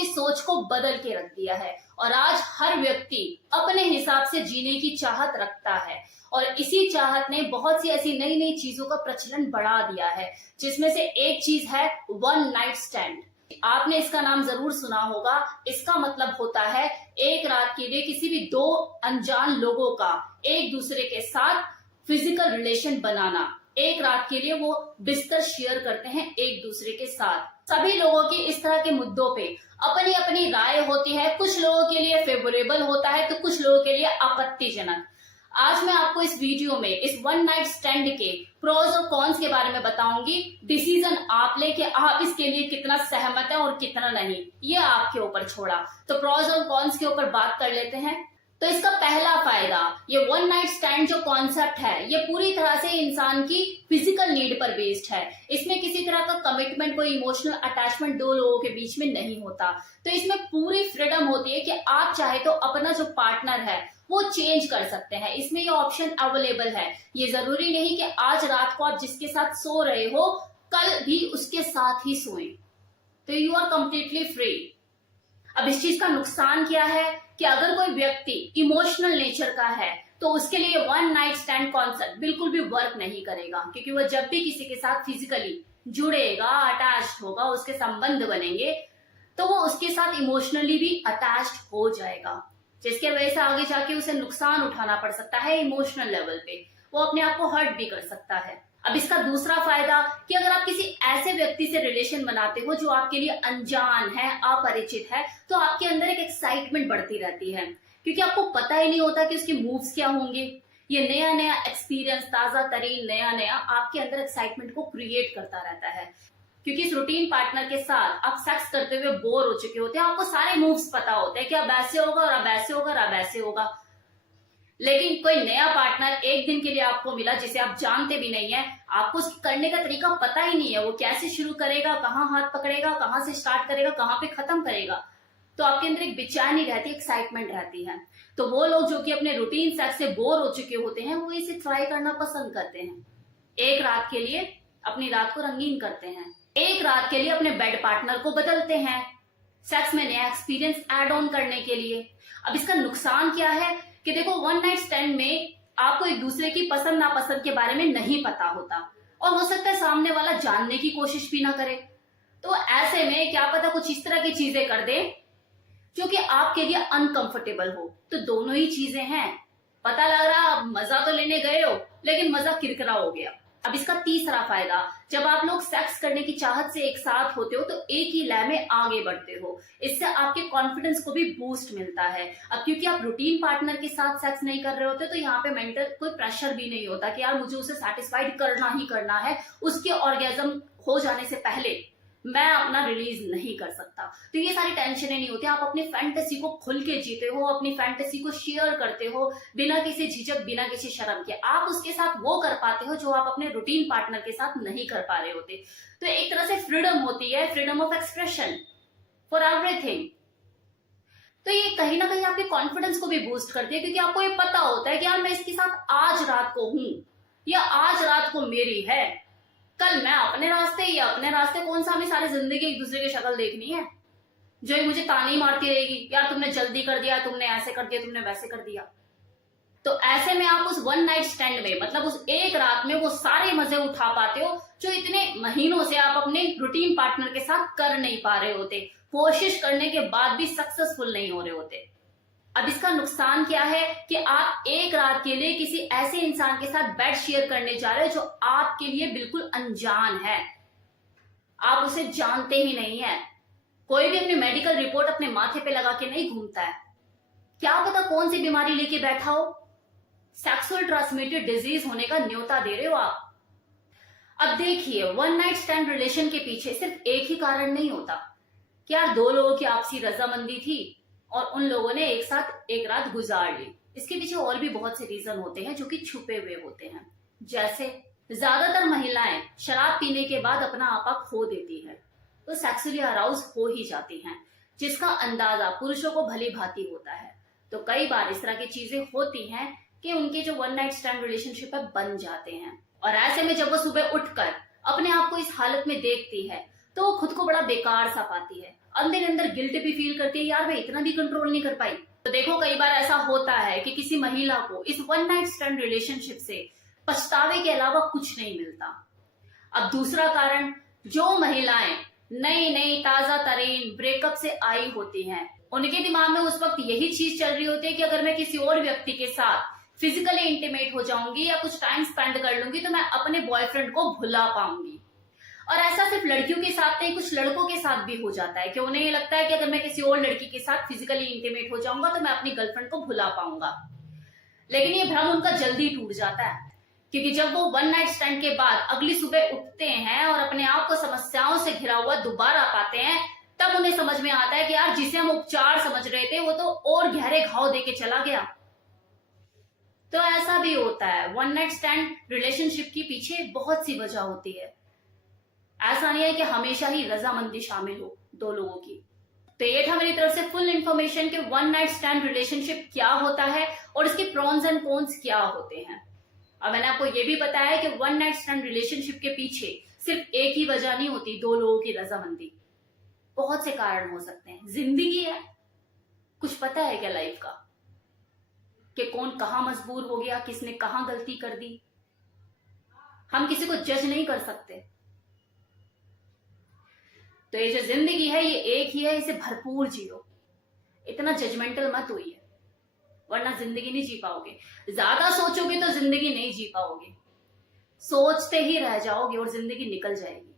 की सोच को बदल के रख दिया है और आज हर व्यक्ति अपने हिसाब से जीने की चाहत रखता है और इसी चाहत ने बहुत सी ऐसी नई नई चीजों का प्रचलन बढ़ा दिया है, जिसमें से एक चीज है वन नाइट स्टैंड। आपने इसका नाम जरूर सुना होगा। इसका मतलब होता है एक रात के लिए किसी भी दो अनजान लोगों का एक दूसरे के साथ फिजिकल रिलेशन बनाना। एक रात के लिए वो बिस्तर शेयर करते हैं एक दूसरे के साथ। सभी लोगों की इस तरह के मुद्दों पे अपनी अपनी राय होती है। कुछ लोगों के लिए फेवरेबल होता है तो कुछ लोगों के लिए आपत्तिजनक। आज मैं आपको इस वीडियो में इस वन नाइट स्टैंड के प्रोज और कॉन्स के बारे में बताऊंगी। डिसीजन आप ले कि आप इसके लिए कितना सहमत है और कितना नहीं, ये आपके ऊपर छोड़ा। तो प्रोज और कॉन्स के ऊपर बात कर लेते हैं। तो इसका पहला फायदा, ये वन नाइट स्टैंड जो कॉन्सेप्ट है ये पूरी तरह से इंसान की फिजिकल नीड पर बेस्ड है। इसमें किसी तरह का कमिटमेंट, कोई इमोशनल अटैचमेंट दो लोगों के बीच में नहीं होता। तो इसमें पूरी फ्रीडम होती है कि आप चाहे तो अपना जो पार्टनर है वो चेंज कर सकते हैं। इसमें ये ऑप्शन अवेलेबल है। ये जरूरी नहीं कि आज रात को आप जिसके साथ सो रहे हो कल भी उसके साथ ही सोएं। तो यू आर कंप्लीटली फ्री। अब इस चीज का नुकसान क्या है कि अगर कोई व्यक्ति इमोशनल नेचर का है तो उसके लिए वन नाइट स्टैंड कॉन्सेप्ट बिल्कुल भी वर्क नहीं करेगा, क्योंकि वह जब भी किसी के साथ फिजिकली जुड़ेगा, अटैच्ड होगा, उसके संबंध बनेंगे तो वो उसके साथ इमोशनली भी अटैच्ड हो जाएगा, जिसके वजह से आगे जाके उसे नुकसान उठाना पड़ सकता है। इमोशनल लेवल पे वो अपने आप को हर्ट भी कर सकता है। अब इसका दूसरा फायदा कि अगर आप किसी ऐसे व्यक्ति से रिलेशन बनाते हो जो आपके लिए अनजान है, अपरिचित है, तो आपके अंदर एक एक्साइटमेंट बढ़ती रहती है, क्योंकि आपको पता ही नहीं होता कि उसके मूव्स क्या होंगे। ये नया नया एक्सपीरियंस, ताजा तरीन नया नया आपके अंदर एक्साइटमेंट को क्रिएट करता रहता है। क्योंकि इस रूटीन पार्टनर के साथ आप सेक्स करते हुए बोर हो चुके होते हैं, आपको सारे मूव्स पता होते हैं कि अब ऐसे होगा और अब ऐसे होगा और अब ऐसे होगा। लेकिन कोई नया पार्टनर एक दिन के लिए आपको मिला जिसे आप जानते भी नहीं है, आपको उसके करने का तरीका पता ही नहीं है, वो कैसे शुरू करेगा, कहाँ हाथ पकड़ेगा, कहाँ से स्टार्ट करेगा, कहाँ पे खत्म करेगा। तो आपके अंदर एक बेचैनी रहती है, एक्साइटमेंट रहती है। तो वो लोग जो कि अपने रूटीन सेक्स से बोर हो चुके होते हैं वो इसे ट्राई करना पसंद करते हैं। एक रात के लिए अपनी रात को रंगीन करते हैं, एक रात के लिए अपने बेड पार्टनर को बदलते हैं सेक्स में नया एक्सपीरियंस ऐड ऑन करने के लिए। अब इसका नुकसान क्या है कि देखो, वन नाइट स्टैंड में आपको एक दूसरे की पसंद नापसंद के बारे में नहीं पता होता और हो सकता है सामने वाला जानने की कोशिश भी ना करे। तो ऐसे में क्या पता कुछ इस तरह की चीजें कर दे जो कि आपके लिए अनकंफर्टेबल हो। तो दोनों ही चीजें हैं। पता लग रहा आप मजा तो लेने गए हो लेकिन मजा किरकिरा हो गया। अब इसका तीसरा फायदा, जब आप लोग सेक्स करने की चाहत से एक साथ होते हो तो एक ही लय में आगे बढ़ते हो। इससे आपके कॉन्फिडेंस को भी बूस्ट मिलता है। अब क्योंकि आप रूटीन पार्टनर के साथ सेक्स नहीं कर रहे होते तो यहाँ पे मेंटल कोई प्रेशर भी नहीं होता कि यार मुझे उसे सेटिस्फाइड करना ही करना है, उसके ऑर्गेजम हो जाने से पहले मैं अपना रिलीज नहीं कर सकता। तो ये सारी टेंशनें नहीं होती। आप अपनी फैंटेसी को खुल के जीते हो, अपनी फैंटेसी को शेयर करते हो बिना किसी झिझक, बिना किसी शर्म के। आप उसके साथ वो कर पाते हो जो आप अपने रूटीन पार्टनर के साथ नहीं कर पा रहे होते। तो एक तरह से फ्रीडम होती है, freedom of expression for everything. तो ये कहीं ना कहीं आपके कॉन्फिडेंस को भी बूस्ट करती है, क्योंकि आपको ये पता होता है कि यार मैं इसके साथ आज रात को हूं या आज रात को मेरी है, कल मैं अपने रास्ते या अपने रास्ते। कौन सा हमें सारी जिंदगी एक दूसरे की शक्ल देखनी है जो ही मुझे ताने मारती रहेगी, यार तुमने जल्दी कर दिया, तुमने ऐसे कर दिया, तुमने वैसे कर दिया। तो ऐसे में आप उस वन नाइट स्टैंड में, मतलब उस एक रात में वो सारे मजे उठा पाते हो जो इतने महीनों से आप अपने रूटीन पार्टनर के साथ कर नहीं पा रहे होते, कोशिश करने के बाद भी सक्सेसफुल नहीं हो रहे होते। अब इसका नुकसान क्या है कि आप एक रात के लिए किसी ऐसे इंसान के साथ बेड शेयर करने जा रहे हो जो आपके लिए बिल्कुल अनजान है, आप उसे जानते ही नहीं है। कोई भी अपनी मेडिकल रिपोर्ट अपने माथे पे लगा के नहीं घूमता है, क्या पता कौन सी बीमारी लेके बैठा हो। सेक्सुअल ट्रांसमिटेड डिजीज होने का न्योता दे रहे हो आप। अब देखिए, वन नाइट स्टैंड रिलेशन के पीछे सिर्फ एक ही कारण नहीं होता कि यार दो लोगों की आपसी रजामंदी थी और उन लोगों ने एक साथ एक रात गुजार ली। इसके पीछे और भी बहुत से रीजन होते हैं जो कि छुपे हुए होते हैं। जैसे ज्यादातर महिलाएं शराब पीने के बाद अपना आपा खो देती है तो सेक्सुअली अराउज हो ही जाती हैं, जिसका अंदाजा पुरुषों को भली भांति होता है। तो कई बार इस तरह की चीजें होती हैं कि उनके जो वन नाइट स्टैंड रिलेशनशिप है बन जाते हैं। और ऐसे में जब वो सुबह उठकर अपने आप को इस हालत में देखती है तो वो खुद को बड़ा बेकार सा पाती है अंदर अंदर गिल्ट भी फील करती है, यार मैं इतना भी कंट्रोल नहीं कर पाई। तो देखो कई बार ऐसा होता है कि किसी महिला को इस वन नाइट स्टैंड रिलेशनशिप से पछतावे के अलावा कुछ नहीं मिलता। अब दूसरा कारण, जो महिलाएं नई नई ताजा तरीन ब्रेकअप से आई होती हैं, उनके दिमाग में उस वक्त यही चीज चल रही होती है कि अगर मैं किसी और व्यक्ति के साथ फिजिकली इंटीमेट हो जाऊंगी या कुछ टाइम स्पेंड कर लूंगी तो मैं अपने बॉयफ्रेंड को भुला पाऊंगी। और ऐसा सिर्फ लड़कियों के साथ नहीं, कुछ लड़कों के साथ भी हो जाता है कि उन्हें ये लगता है कि अगर मैं किसी और लड़की के साथ फिजिकली इंटीमेट हो जाऊंगा तो मैं अपनी गर्लफ्रेंड को भुला पाऊंगा। लेकिन ये भ्रम उनका जल्दी टूट जाता है, क्योंकि जब वो वन नाइट स्टैंड के बाद अगली सुबह उठते हैं और अपने आप को समस्याओं से घिरा हुआ दोबारा पाते हैं, तब उन्हें समझ में आता है कि यार जिसे हम उपचार समझ रहे थे वो तो और गहरे घाव देके चला गया। तो ऐसा भी होता है, वन नाइट स्टैंड रिलेशनशिप के पीछे बहुत सी वजह होती है। ऐसा नहीं है कि हमेशा ही रजामंदी शामिल हो दो लोगों की। तो ये था मेरी तरफ से फुल इंफॉर्मेशन कि वन नाइट स्टैंड रिलेशनशिप क्या होता है और इसके प्रॉन्स एंड कॉन्स क्या होते हैं। और मैंने आपको ये भी बताया कि वन नाइट स्टैंड रिलेशनशिप के पीछे सिर्फ एक ही वजह नहीं होती, दो लोगों की रजामंदी, बहुत से कारण हो सकते हैं। जिंदगी है, कुछ पता है क्या लाइफ का कि कौन कहां मजबूर हो गया, किसने कहां गलती कर दी। हम किसी को जज नहीं कर सकते। तो ये जो जिंदगी है ये एक ही है, इसे भरपूर जियो, इतना जजमेंटल मत होइए, वरना जिंदगी नहीं जी पाओगे। ज्यादा सोचोगे तो जिंदगी नहीं जी पाओगे, सोचते ही रह जाओगे और जिंदगी निकल जाएगी।